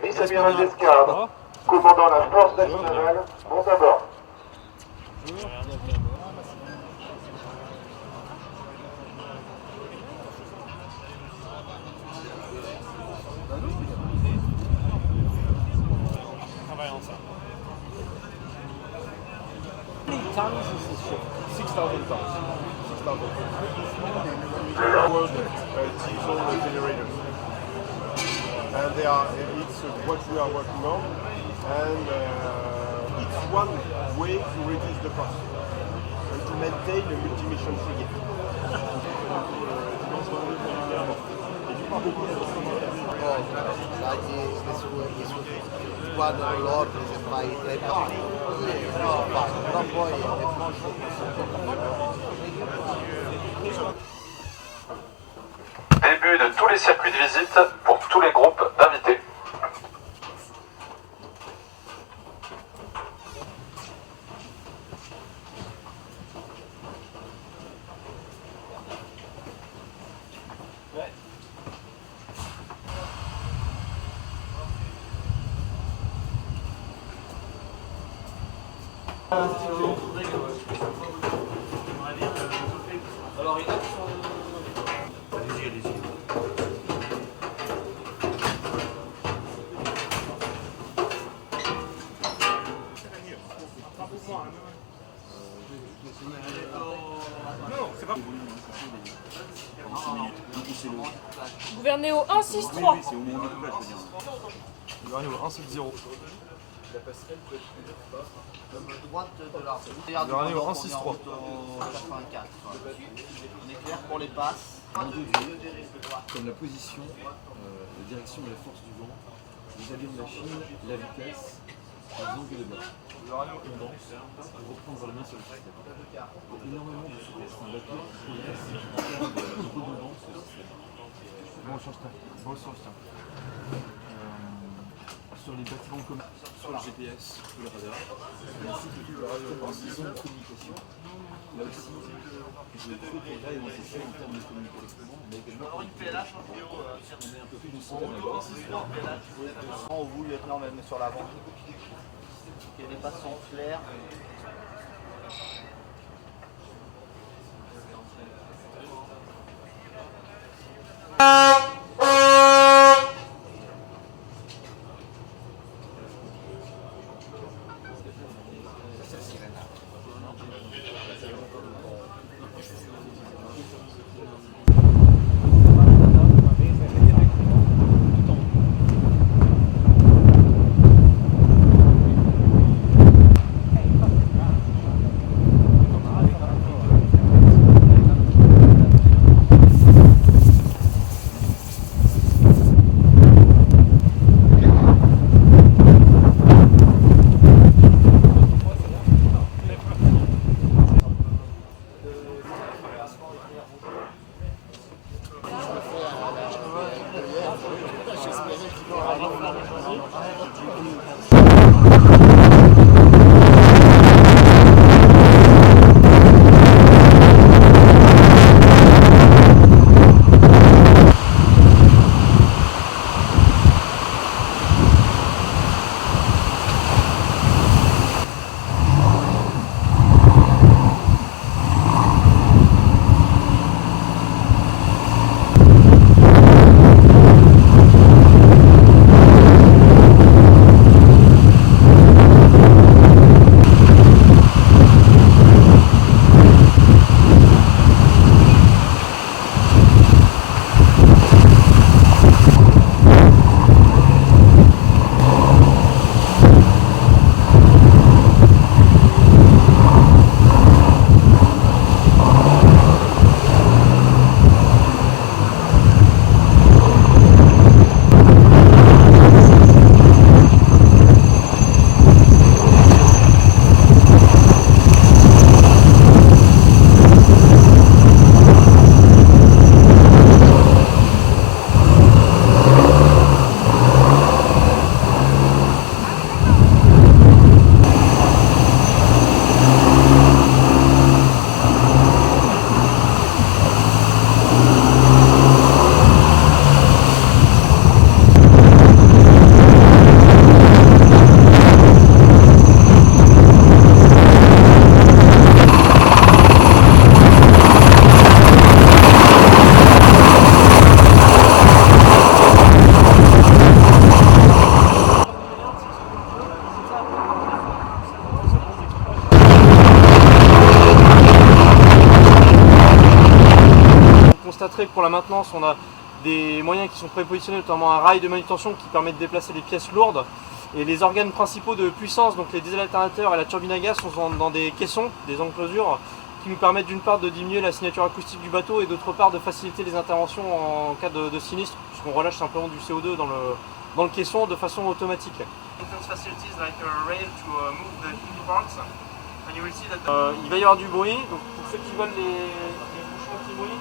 le vice-amiral d'escadre, commandant la force nationale, monte à bord. Tons is this ship? 6,000 tons. 6,000 tons. World diesel generators. And they are, it's what we are working on. And it's one way to reduce the cost and to maintain a multi-mission frigate. Guardano l'ordine se fai 3 passi, però poi è molto Début de tous les circuits de visite pour tous les groupes d'invités. Gouverner au 163. Oui, c'est au moment du décollage, je veux dire. Gouverner au 170. La passerelle peut être droite de l'arbre. Gouverner au 163. 84. On est clair pour les passes. Comme la position, la direction de la force du vent, les avions de la Chine, la vitesse, les angles de bord. Tendance à reprendre la main sur le système. Il y a énormément de souplesse. Un bateau qui progresse en termes de redondance au système. Sur les bâtiments communs, sur le GPS, sur le radar, ainsi que tout le système de communication. Là aussi, je trouve que là est nécessaire en termes de communication, mais également on est un peu plus de son Au bout, lieutenant, même sur l'avant. Que les passes sont claires. pour la maintenance, on a des moyens qui sont prépositionnés, notamment un rail de manutention qui permet de déplacer les pièces lourdes. Et les organes principaux de puissance, donc les désalternateurs et la turbine à gaz, sont dans des caissons, des enclosures, qui nous permettent d'une part de diminuer la signature acoustique du bateau et d'autre part de faciliter les interventions en cas de sinistre, puisqu'on relâche simplement du CO2 dans le caisson de façon automatique. Il va y avoir du bruit, donc pour ceux qui veulent les bouchons anti-bruit.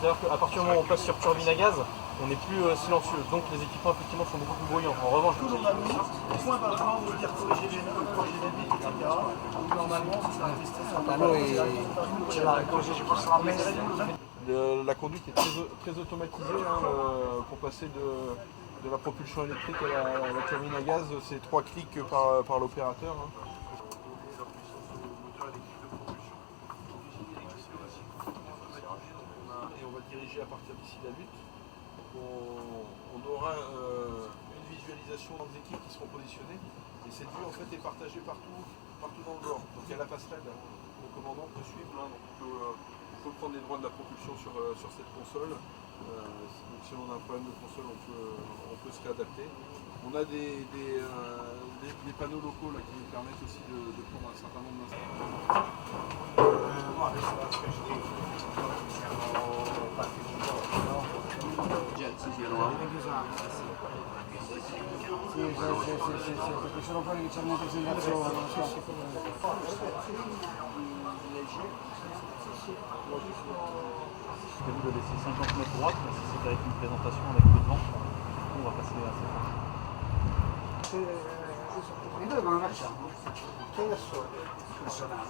C'est-à-dire qu'à partir du moment où on passe sur turbine à gaz, on n'est plus silencieux. Donc les équipements effectivement sont beaucoup plus bruyants. En revanche, point par point, vous dire corriger les nœuds, corriger les bits, etc. Normalement, c'est un investissement. La conduite est très automatisée pour passer de la propulsion électrique à la turbine à gaz. C'est 3 clics par l'opérateur. Et on va diriger à partir d'ici la lutte. On aura une visualisation des équipes qui seront positionnées. Et cette vue en fait est partagée partout dans le bord. Donc il y a la passerelle. Le commandant peut suivre. Donc on peut prendre les droits de la propulsion sur cette console. Donc si on a un problème de console, on peut se réadapter. On a des panneaux locaux là, qui nous permettent aussi de prendre un certain nombre d'instruments. Sono quelli che ci hanno presentato. Je vais vous laisser 50 mètres droite, mais si c'est avec une présentation avec peu de vent, on va passer à cette Noi come facciamo? Che adesso personale.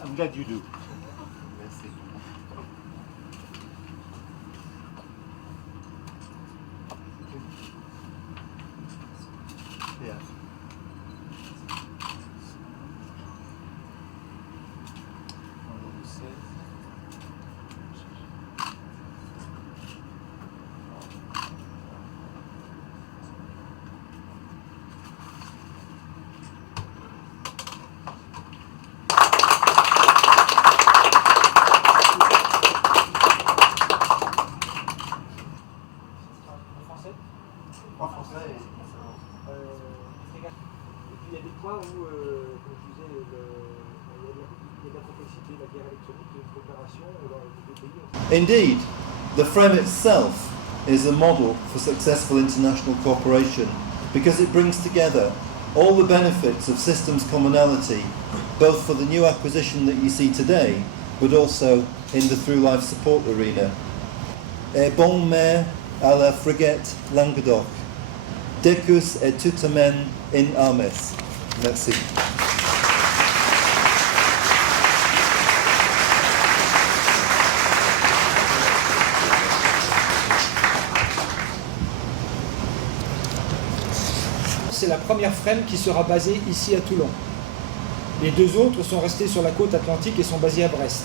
I'm glad you do. Yeah. Il y a des points où, comme je disais, il y a de la complexité, la guerre électronique, les coopérations, des pays. Indeed, the frame itself is a model for successful international cooperation because it brings together all the benefits of systems commonality, both for the new acquisition that you see today, but also in the through life support arena. Et bon mer à la frégate Languedoc. Decus et tutamen in armes. Merci. C'est la première frame qui sera basée ici à Toulon. Les deux autres sont restés sur la côte atlantique et sont basés à Brest.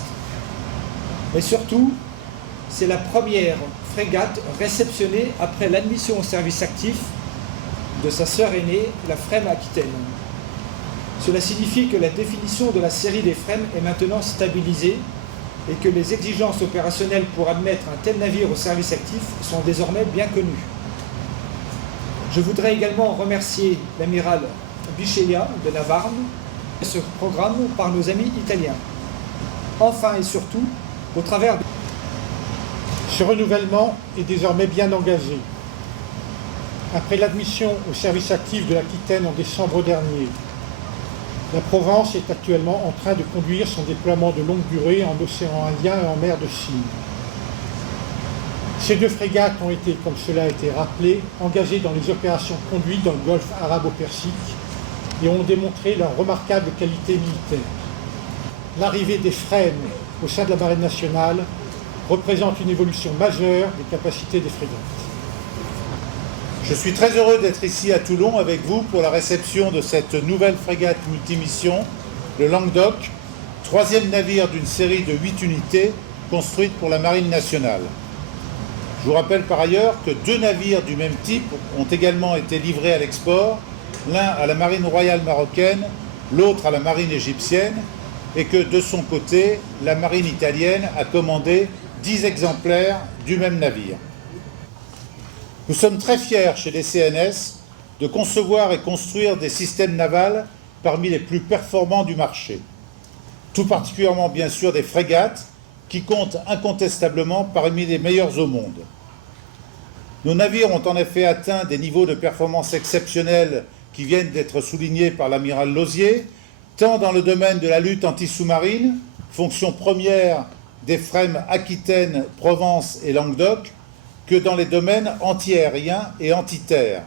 Mais surtout, c'est la première frégate réceptionnée après l'admission au service actif de sa sœur aînée, la Frème Aquitaine. Cela signifie que la définition de la série des Frêmes est maintenant stabilisée et que les exigences opérationnelles pour admettre un tel navire au service actif sont désormais bien connues. Je voudrais également remercier l'amiral Biceglia de Navarne et ce programme par nos amis italiens. Enfin et surtout, au travers de... Ce renouvellement est désormais bien engagé. Après l'admission au service actif de l'Aquitaine en décembre dernier, la Provence est actuellement en train de conduire son déploiement de longue durée en océan Indien et en mer de Chine. Ces 2 frégates ont été, comme cela a été rappelé, engagées dans les opérations conduites dans le golfe arabo-persique et ont démontré leur remarquable qualité militaire. L'arrivée des FREMM au sein de la Marine nationale représente une évolution majeure des capacités des frégates. Je suis très heureux d'être ici à Toulon avec vous pour la réception de cette nouvelle frégate multimission, le Languedoc, 3e navire d'une série de 8 unités construites pour la Marine nationale. Je vous rappelle par ailleurs que 2 navires du même type ont également été livrés à l'export, l'un à la Marine royale marocaine, l'autre à la Marine égyptienne, et que de son côté, la Marine italienne a commandé 10 exemplaires du même navire. Nous sommes très fiers chez les CNS de concevoir et construire des systèmes navals parmi les plus performants du marché. Tout particulièrement bien sûr des frégates qui comptent incontestablement parmi les meilleurs au monde. Nos navires ont en effet atteint des niveaux de performance exceptionnels qui viennent d'être soulignés par l'amiral Lauzier, tant dans le domaine de la lutte anti-sous-marine, fonction première des FREMM Aquitaine, Provence et Languedoc, que dans les domaines anti-aériens et anti-terre.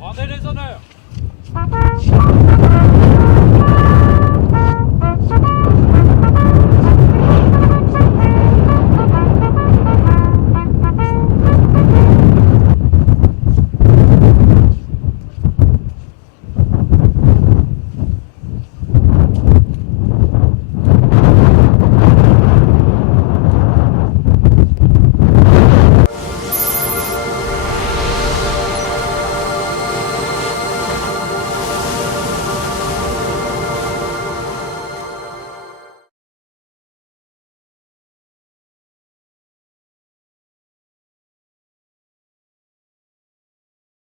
Rendez les honneurs.